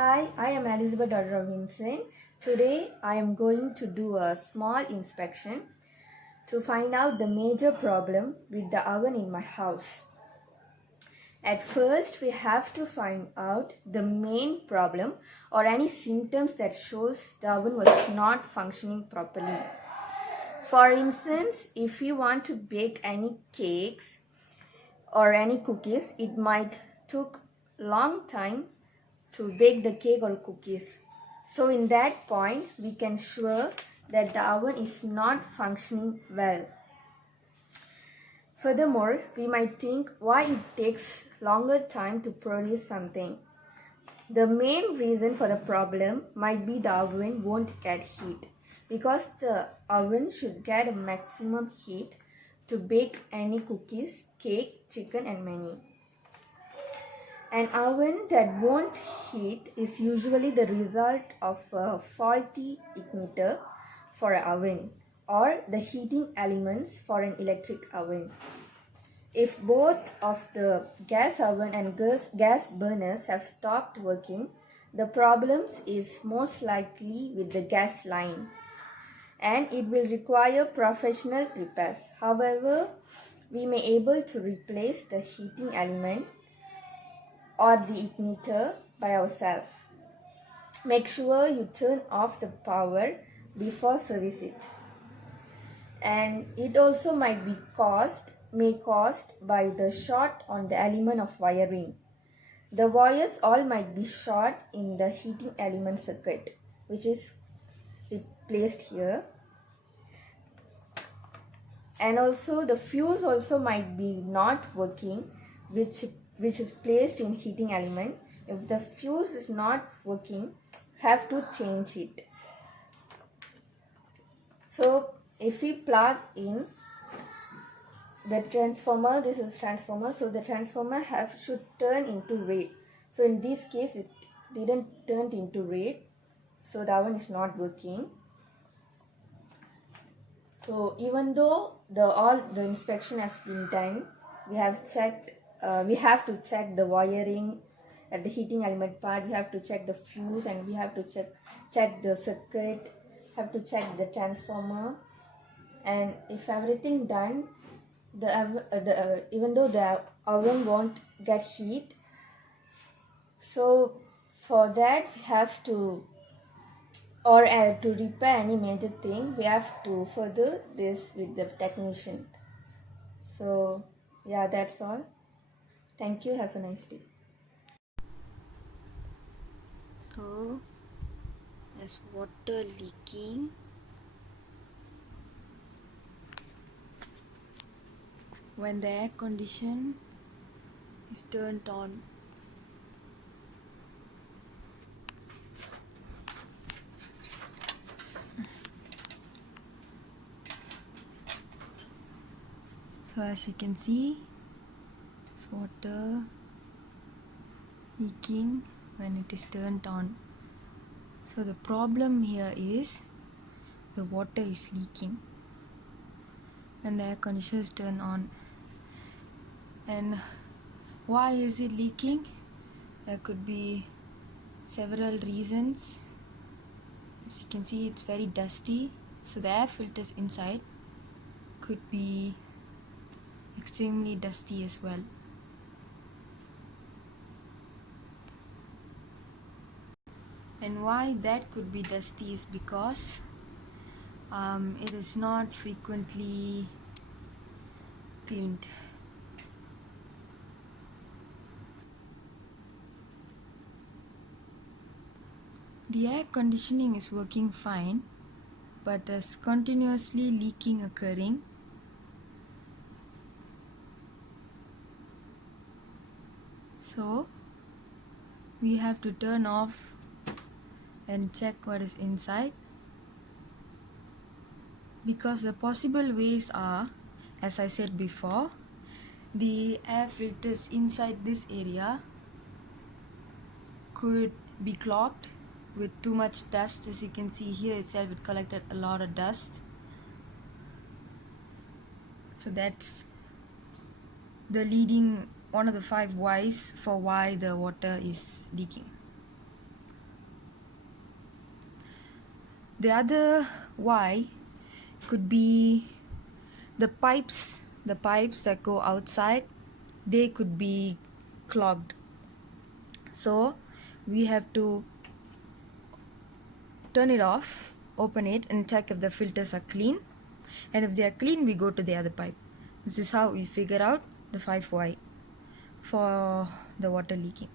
Hi, I am Elizabeth Robinson. Today I am going to do a small inspection to find out the major problem with the oven in my house. At first, we have to find out the main problem or any symptoms that shows the oven was not functioning properly. For instance, if you want to bake any cakes or any cookies, it might took long time to bake the cake or cookies. So in that point, we can sure that the oven is not functioning well. Furthermore, we might think why it takes longer time to produce something. The main reason for the problem might be the oven won't get heat, because the oven should get a maximum heat to bake any cookies, cake, chicken and many. An oven that won't heat is usually the result of a faulty igniter for an oven or the heating elements for an electric oven. If both of the gas oven and gas burners have stopped working, the problems is most likely with the gas line and it will require professional repairs. However, we may able to replace the heating element or the igniter by ourselves. Make sure you turn off the power before service it. And it also may caused by the short on the element of wiring. The wires all might be short in the heating element circuit, which is placed here. And also the fuse also might be not working, which is placed in heating element. If the fuse is not working, have to change it. So if we plug in the transformer, this is transformer, so the transformer should turn into red. So in this case it didn't turn into red, so that one is not working. So even though all the inspection has been done, we have to check the wiring at the heating element part, we have to check the fuse, and we have to check the circuit, have to check the transformer. And if everything done, even though the oven won't get heat, so for that we have to, or to repair any major thing, we have to further this with the technician. So yeah, that's all. Thank you. Have a nice day. So there's water leaking. When the air condition is turned on. So as you can see, it's water leaking when it is turned on. So the problem here is the water is leaking when the air conditioner is turned on. And why is it leaking? There could be several reasons. As you can see, it's very dusty, so the air filters inside could be extremely dusty as well. And why that could be dusty is because it is not frequently cleaned. The air conditioning is working fine, but there's continuously leaking occurring. So we have to turn off and check what is inside, because the possible ways are, as I said before, the air filters inside this area could be clogged with too much dust. As you can see here itself, it collected a lot of dust. So that's one of the 5 whys for why the water is leaking. The other why could be the pipes that go outside, they could be clogged. So we have to turn it off, open it, and check if the filters are clean. And if they are clean, we go to the other pipe. This is how we figure out the 5 why for the water leaking.